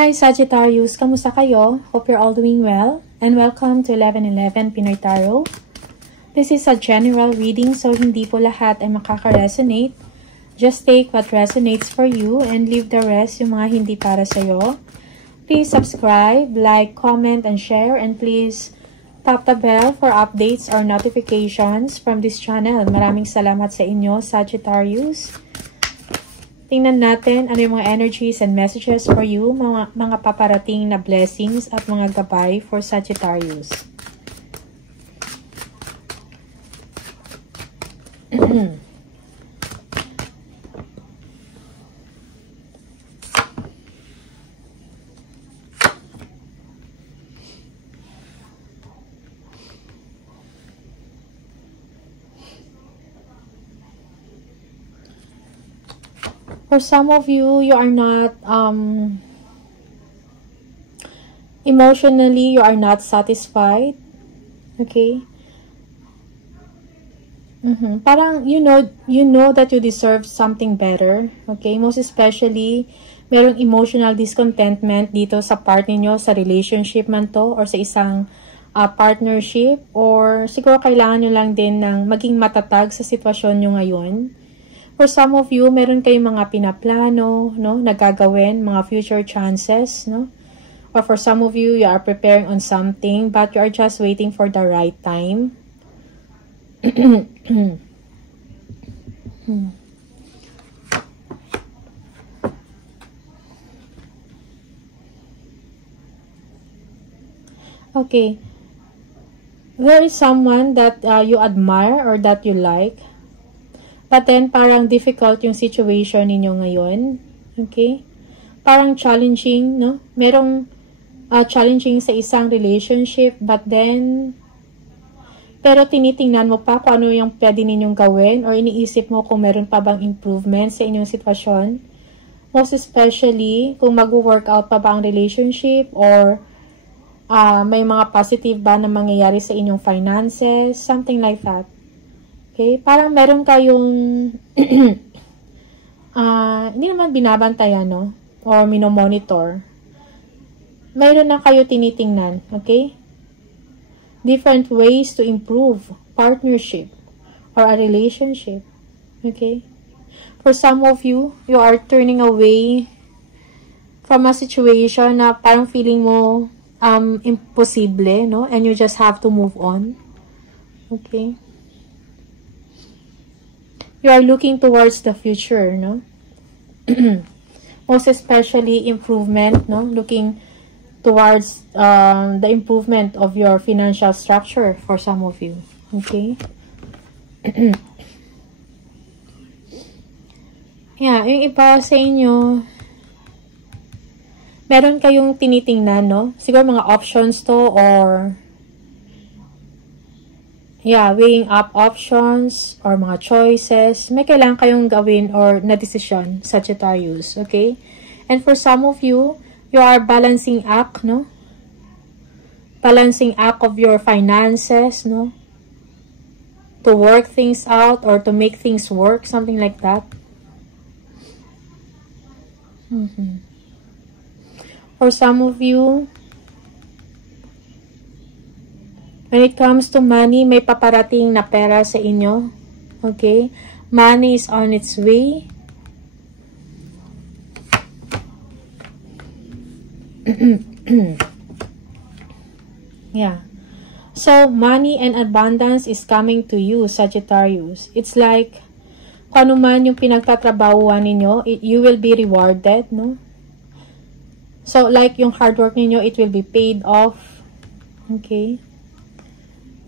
Hi Sagittarius, kamusta kayo? Hope you're all doing well and welcome to 1111 Pinoy Tarot. This is a general reading so hindi po lahat ay makaka-resonate. Just take what resonates for you and leave the rest yung mga hindi para sa'yo. Please subscribe, like, comment, and share, and please tap the bell for updates or notifications from this channel. Maraming salamat sa inyo, Sagittarius. Tingnan natin ano yung mga energies and messages for you, mga paparating na blessings at mga gabay for Sagittarius. For some of you, you are not, emotionally, you are not satisfied. Okay? Parang, you know that you deserve something better. Okay? Most especially, merong emotional discontentment dito sa part ninyo, sa relationship man to, or sa isang partnership, or siguro kailangan nyo lang din ng maging matatag sa sitwasyon nyo ngayon. For some of you, meron kayong mga pinaplano, no, nagagawin, mga future chances, no? Or for some of you, you are preparing on something, but you are just waiting for the right time. Okay. There is someone that you admire or that you like. But then, parang difficult yung situation ninyo ngayon. Okay? Parang challenging, no? Merong challenging sa isang relationship, but then, pero tinitingnan mo pa kung ano yung pwede ninyong gawin or iniisip mo kung meron pa bang improvement sa inyong sitwasyon. Most especially, kung mag-workout pa ba ang relationship or may mga positive ba na mangyayari sa inyong finances, something like that. Okay, parang meron kayong hindi naman binabantayan, no? Or minomonitor. Mayroon na kayo tinitingnan, okay? Different ways to improve partnership or a relationship, okay? For some of you, you are turning away from a situation na parang feeling mo imposible, no? And you just have to move on, okay? You are looking towards the future, no? Most especially improvement, no? Looking towards the improvement of your financial structure for some of you, okay? Yeah, yung iba sa inyo, meron kayong tinitingnan, no? Siguro mga options to or weighing up options or mga choices. May kailangan kayong gawin or na decision, Sagittarius, okay? And for some of you, you are balancing act, no? Balancing act of your finances, no? To work things out or to make things work, something like that. For some of you, when it comes to money, may paparating na pera sa inyo. Okay? Money is on its way. Yeah. So, money and abundance is coming to you, Sagittarius. It's like, kung ano man yung pinagtatrabahuan ninyo, you will be rewarded, no? So, like yung hard work ninyo, it will be paid off. Okay?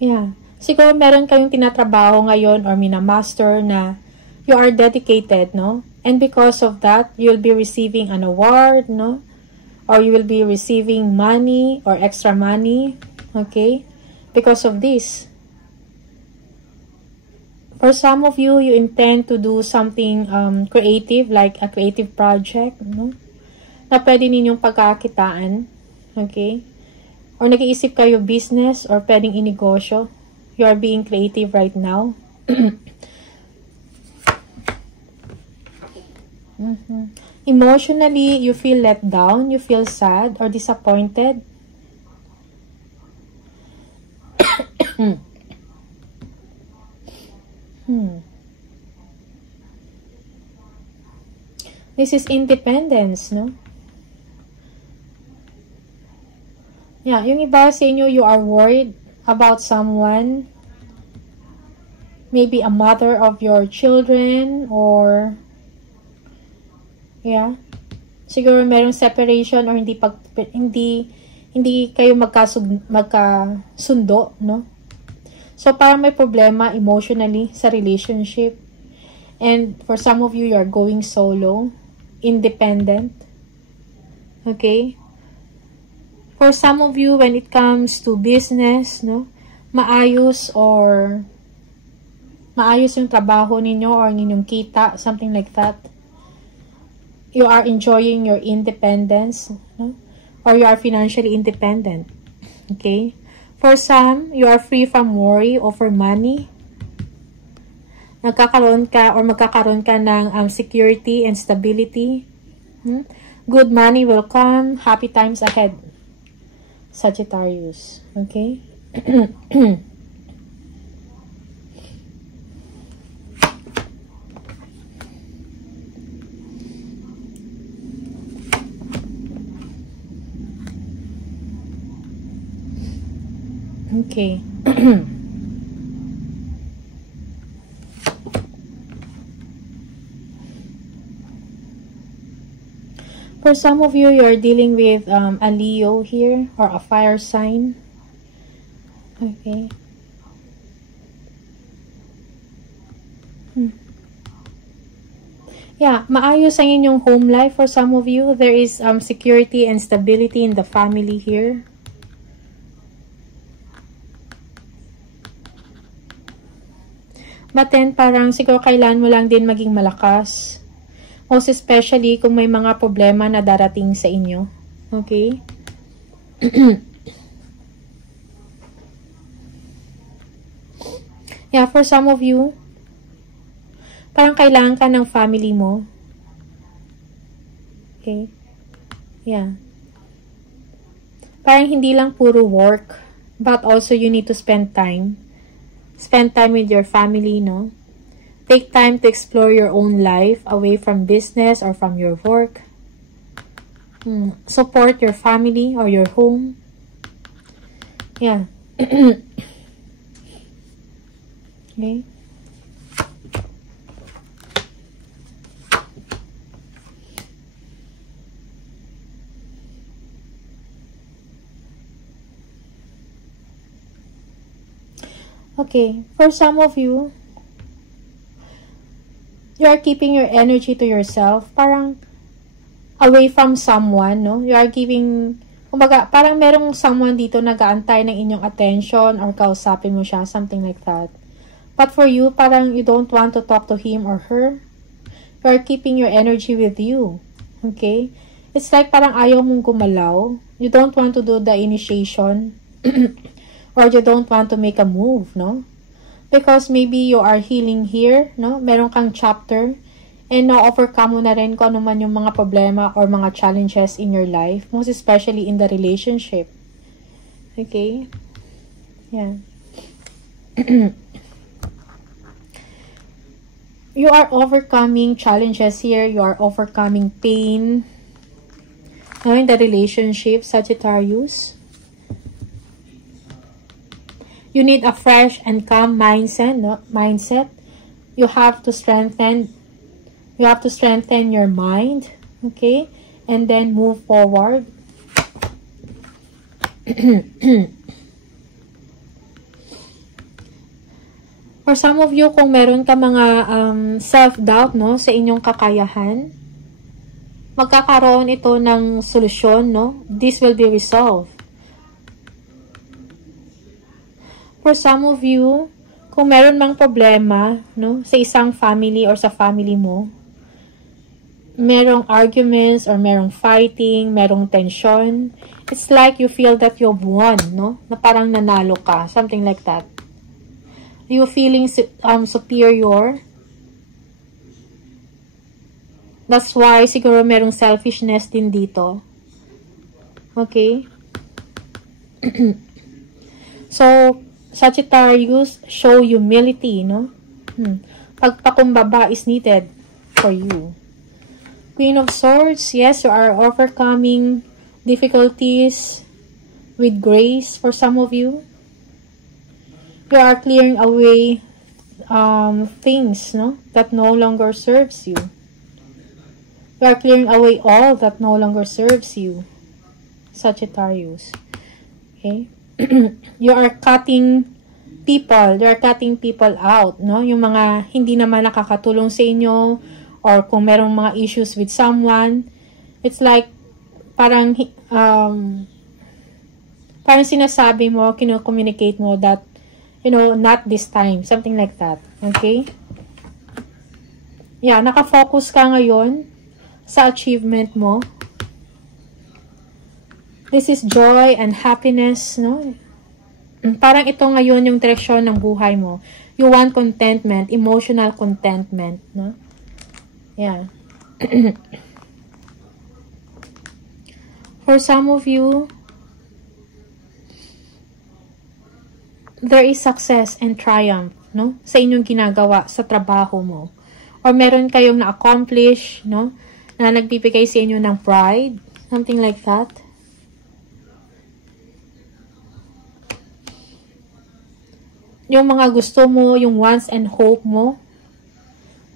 Yeah. Siguro meron kayong tinatrabaho ngayon or minamaster na you are dedicated, no? And because of that, you'll be receiving an award, no? Or you will be receiving money or extra money, okay? Because of this. For some of you, you intend to do something creative, like a creative project, no? Na pwede ninyong pagkakitaan, okay? Or nag-iisip kayo business or pwedeng inegosyo. You are being creative right now. Emotionally, you feel let down, you feel sad or disappointed. This is independence, no? Yeah, yung iba sa inyo, you are worried about someone, maybe a mother of your children, or yeah, siguro merong separation or hindi kayo magkasundo, no? So parang may problema emotionally sa relationship. And for some of you, you're going solo, independent. Okay? For some of you, when it comes to business, no, maayos yung trabaho ninyo or inyong kita, something like that. You are enjoying your independence, no? Or you are financially independent. Okay? For some, you are free from worry over money. Magkakaroon ka ng security and stability. Good money will come. Happy times ahead. Sagittarius. Okay? Okay. For some of you, you're dealing with a Leo here or a fire sign. Okay. Yeah, maayos ang inyong home life for some of you. There is security and stability in the family here. But then, parang siguro kailangan mo lang din maging malakas. Most especially kung may mga problema na darating sa inyo. Okay? Yeah, for some of you, parang kailangan ka ng family mo. Okay? Yeah. Parang hindi lang puro work, but also you need to spend time. Spend time with your family, no? Take time to explore your own life away from business or from your work. Support your family or your home. Yeah. Okay. Okay, for some of you, you are keeping your energy to yourself, parang away from someone, no? You are giving, kumbaga, parang merong someone dito nag-aantay ng inyong attention or kausapin mo siya, something like that. But for you, parang you don't want to talk to him or her. You are keeping your energy with you. Okay? It's like parang ayaw mong gumalaw. You don't want to do the initiation. Or you don't want to make a move, no? Because maybe you are healing here, no? Meron kang chapter and na-overcome mo na rin kung ano man yung mga problema or mga challenges in your life, most especially in the relationship. Okay? Yeah. You are overcoming challenges here. You are overcoming pain, no, in the relationship, Sagittarius. You need a fresh and calm mindset, no? You have to strengthen your mind, okay? And then move forward. For some of you, kung meron ka mga self-doubt, no, sa inyong kakayahan, magkakaroon ito ng solusyon, no? This will be resolved. For some of you, kung meron mang problema, no, sa isang family or sa family mo, merong arguments or merong fighting, merong tension, it's like you feel that you've won, no? Na parang nanalo ka, something like that. You feeling superior That's why siguro merong selfishness din dito. Okay? So, Sagittarius, show humility, no? Pagpakumbaba is needed for you. Queen of Swords, yes, you are overcoming difficulties with grace for some of you. You are clearing away things, no, that no longer serves you. You are clearing away all that no longer serves you, Sagittarius. Okay? You are cutting people. You are cutting people out, no? Yung mga hindi naman nakakatulong sa inyo, or kung merong mga issues with someone, it's like parang parang sinasabi mo, kino-communicate mo that, you know, not this time, something like that. Okay? Yeah, nakafocus ka ngayon sa achievement mo. This is joy and happiness, no? Parang ito ngayon yung direksyon ng buhay mo. You want contentment, emotional contentment, no? Yeah. For some of you, there is success and triumph, no? Sa inyong ginagawa, sa trabaho mo. Or meron kayong na-accomplish, no? Na nagbibigay sa inyo ng pride, something like that. Yung mga gusto mo, yung wants and hope mo,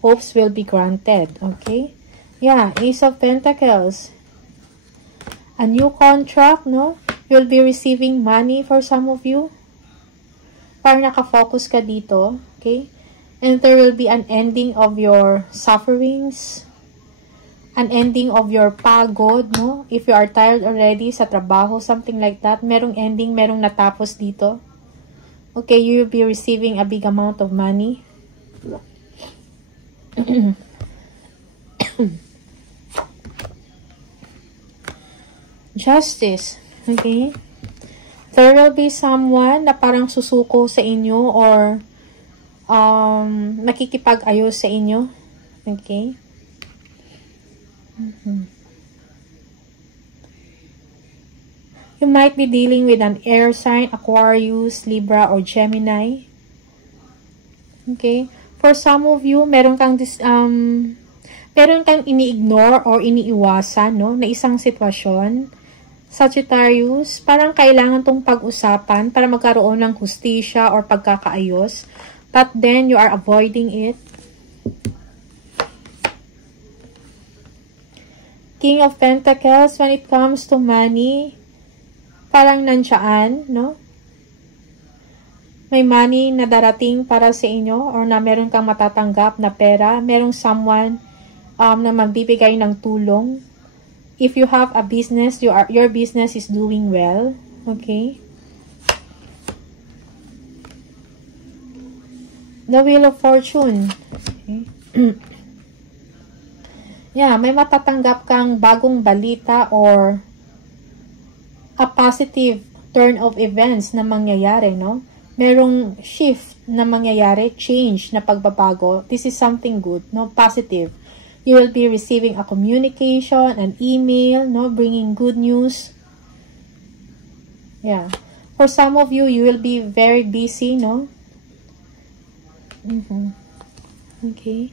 hopes will be granted. Okay? Yeah, Ace of Pentacles. A new contract, no? You'll be receiving money for some of you. Parang nakafocus ka dito. Okay? And there will be an ending of your sufferings. An ending of your pagod, no? If you are tired already sa trabaho, something like that. Merong ending, merong natapos dito. Okay, you will be receiving a big amount of money. Justice. Okay? There will be someone na parang susuko sa inyo or nakikipag-ayos sa inyo. Okay? You might be dealing with an air sign, Aquarius, Libra, or Gemini. Okay? For some of you, meron kang ini-ignore or iniiwasan, no, na isang sitwasyon. Sagittarius, parang kailangan tong pag-usapan para magkaroon ng hustisya or pagkakaayos. But then, you are avoiding it. King of Pentacles, when it comes to money, parang nansyaan, no? May money na darating para sa inyo or na meron kang matatanggap na pera. Merong someone na magbibigay ng tulong. If you have a business, your business is doing well. Okay? The Wheel of Fortune. Okay. Yeah, may matatanggap kang bagong balita or a positive turn of events na mangyayari, no? Merong shift na mangyayari, change na pagbabago. This is something good, no? Positive. You will be receiving a communication, an email, no? Bringing good news. Yeah. For some of you, you will be very busy, no? Okay.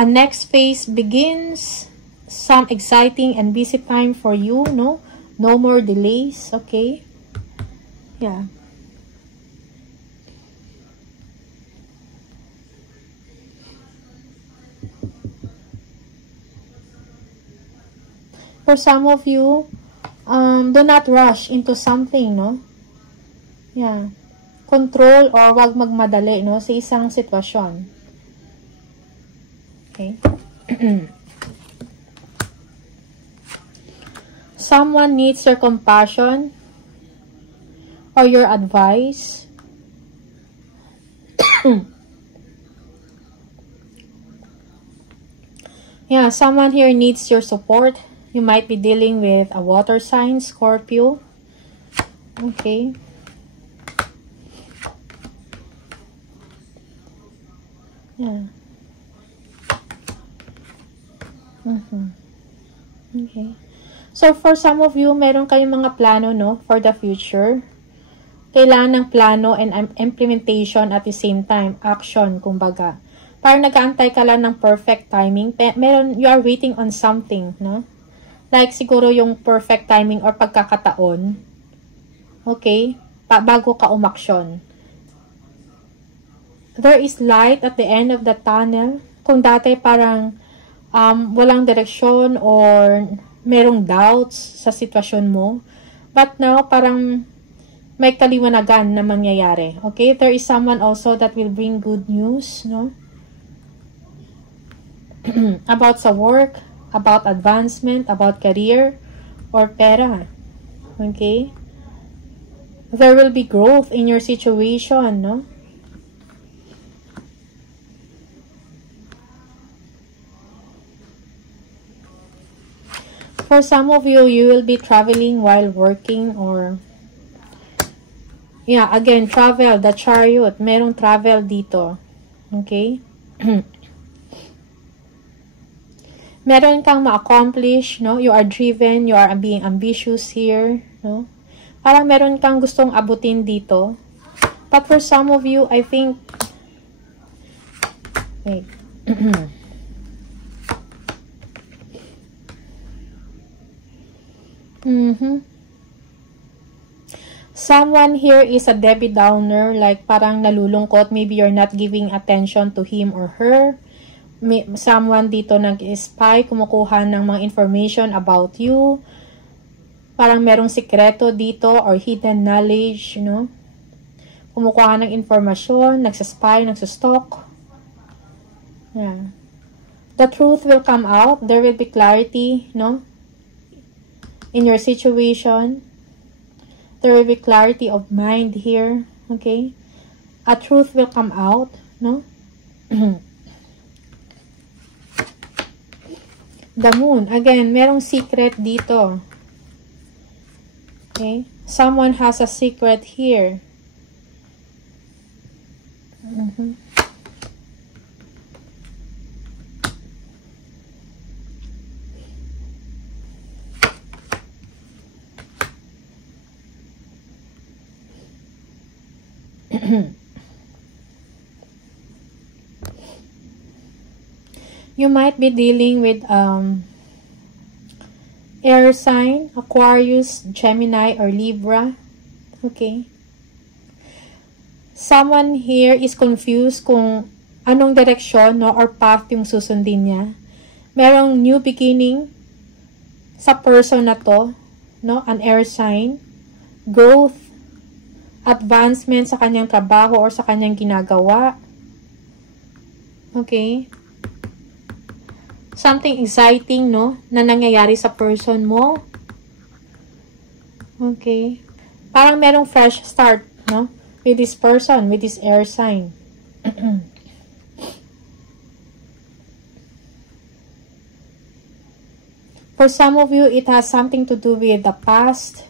A next phase begins. Some exciting and busy time for you, no? No more delays, okay? Yeah. For some of you, do not rush into something, no? Yeah. Control or wag magmadali, no? Sa isang sitwasyon. Okay. Someone needs your compassion or your advice. Yeah, someone here needs your support. You might be dealing with a water sign, Scorpio. Okay. Yeah. So, for some of you, meron kayong mga plano, no, for the future. Kailangan ng plano and implementation at the same time. Action, kumbaga. Parang nag-aantay ka lang ng perfect timing. Meron, you are waiting on something, no? Like, siguro yung perfect timing or pagkakataon. Okay? Bago ka umaksyon. There is light at the end of the tunnel. Kung dati parang walang direksyon or merong doubts sa sitwasyon mo. But now, parang may kaliwanagan na mangyayari. Okay? There is someone also that will bring good news, no? About sa work, about advancement, about career, or pera. Okay? There will be growth in your situation, no? For some of you, you will be traveling while working or yeah, again, travel, the chariot. Merong travel dito. Okay? Meron kang ma-accomplish, no? You are driven, you are being ambitious here, no? Parang meron kang gustong abutin dito. But for some of you, I think wait. Someone here is a Debbie Downer, like parang nalulungkot, maybe you're not giving attention to him or her. Someone dito nag-spy, kumukuha ng mga information about you. Parang merong sikreto dito or hidden knowledge, you know. Kumukuha ng informasyon, nagsaspy, nagsastalk. Yeah. The truth will come out. There will be clarity, no? In your situation. There will be clarity of mind here. Okay? A truth will come out, no? The moon. Again, merong secret dito. Okay? Someone has a secret here. You might be dealing with air sign, Aquarius, Gemini, or Libra. Okay. Someone here is confused kung anong direksyon, no, or path yung susundin niya. Merong new beginning sa person na to, no, an air sign, growth, advancement sa kanyang trabaho or sa kanyang ginagawa. Okay. Something exciting, no, na nangyayari sa person mo. Okay. Parang merong fresh start, no, with this person, with this air sign. For some of you, it has something to do with the past.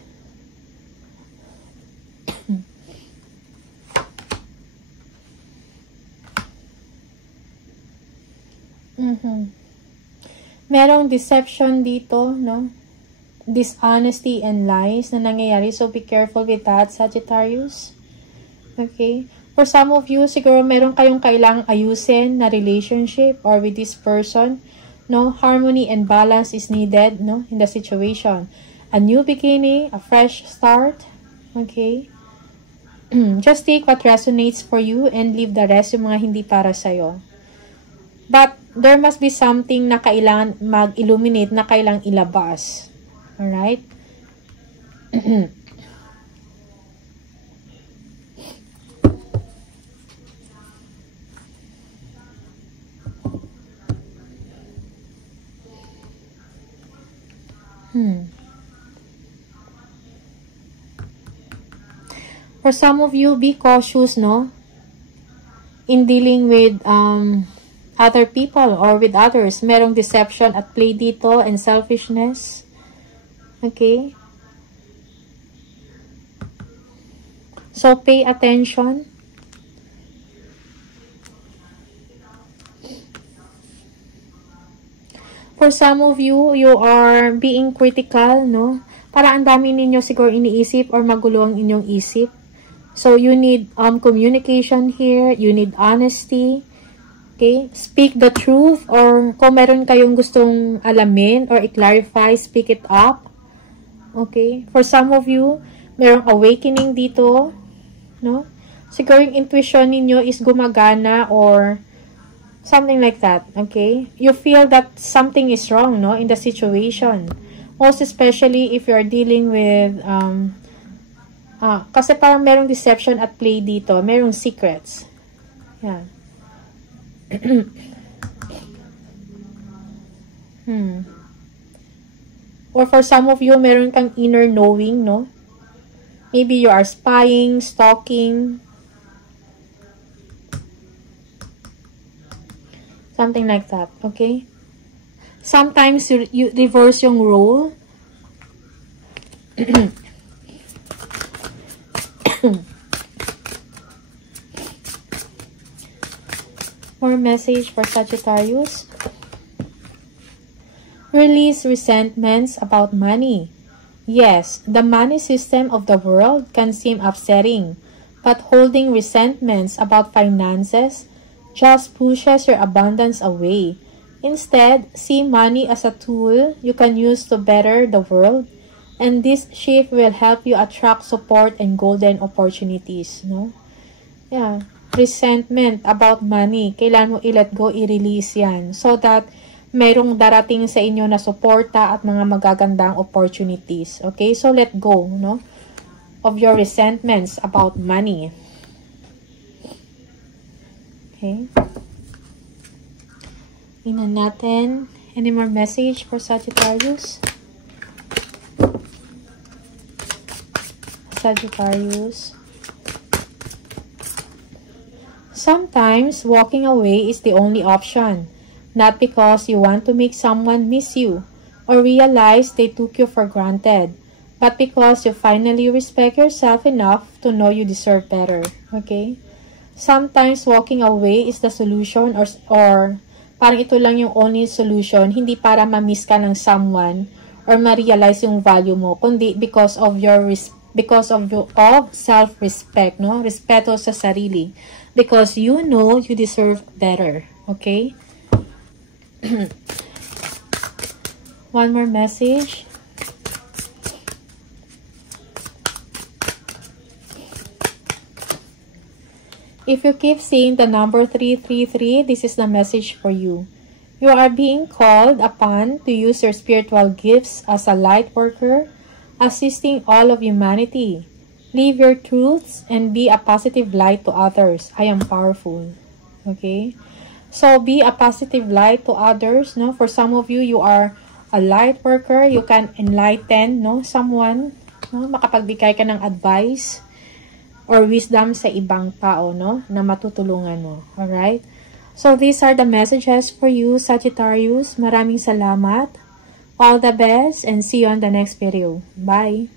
Merong deception dito, no? Dishonesty and lies na nangyayari. So, be careful with that, Sagittarius. Okay? For some of you, siguro meron kayong kailangang ayusin na relationship or with this person. No? Harmony and balance is needed, no? In the situation. A new beginning, a fresh start. Okay? Just take what resonates for you and leave the rest yung mga hindi para sa'yo. But, there must be something na kailangan mag-illuminate, na kailangan ilabas. Alright? For some of you, be cautious, no? In dealing with other people or with others. Merong deception at play dito and selfishness. Okay? So, pay attention. For for some of you, you are being critical, no? Para ang dami ninyo siguro iniisip or magulo ang inyong isip. So, you need communication here. You need honesty. Okay? Speak the truth, or kung meron kayong gustong alamin or i-clarify, speak it up. Okay? For some of you, merong awakening dito, no? Siguro yung intuition ninyo is gumagana or something like that, okay? You feel that something is wrong, no, in the situation. Most especially if you're dealing with, kasi parang merong deception at play dito. Merong secrets. Yeah. Or for some of you, meron kang inner knowing, no? Maybe you are spying, stalking, something like that, okay? Sometimes you reverse yung role. More message for Sagittarius. Release resentments about money. Yes, the money system of the world can seem upsetting, but holding resentments about finances just pushes your abundance away. Instead, see money as a tool you can use to better the world, and this shift will help you attract support and golden opportunities, no? Yeah, resentment about money, kailan mo i-let go, i-release yan, so that mayroong darating sa inyo na suporta at mga magagandang opportunities. Okay, so let go, no, of your resentments about money. Okay. Tingnan natin. Any more message for Sagittarius? Sagittarius. Sometimes walking away is the only option. Not because you want to make someone miss you or realize they took you for granted, but because you finally respect yourself enough to know you deserve better. Okay? Sometimes walking away is the solution, or parang ito lang yung only solution, hindi para ma-miss ka ng someone or ma-realize yung value mo, kundi because of self-respect, no? Respeto sa sarili. Because you know you deserve better. Okay? One more message. If you keep seeing the number 333, this is the message for you. You are being called upon to use your spiritual gifts as a light worker, assisting all of humanity. Live your truths and be a positive light to others. I am powerful. Okay? So, be a positive light to others. No? For some of you, you are a light worker. You can enlighten, no, someone. No? Makapagbigay ka ng advice or wisdom sa ibang tao, no, na matutulungan mo. Alright? So, these are the messages for you, Sagittarius. Maraming salamat. All the best and see you on the next video. Bye!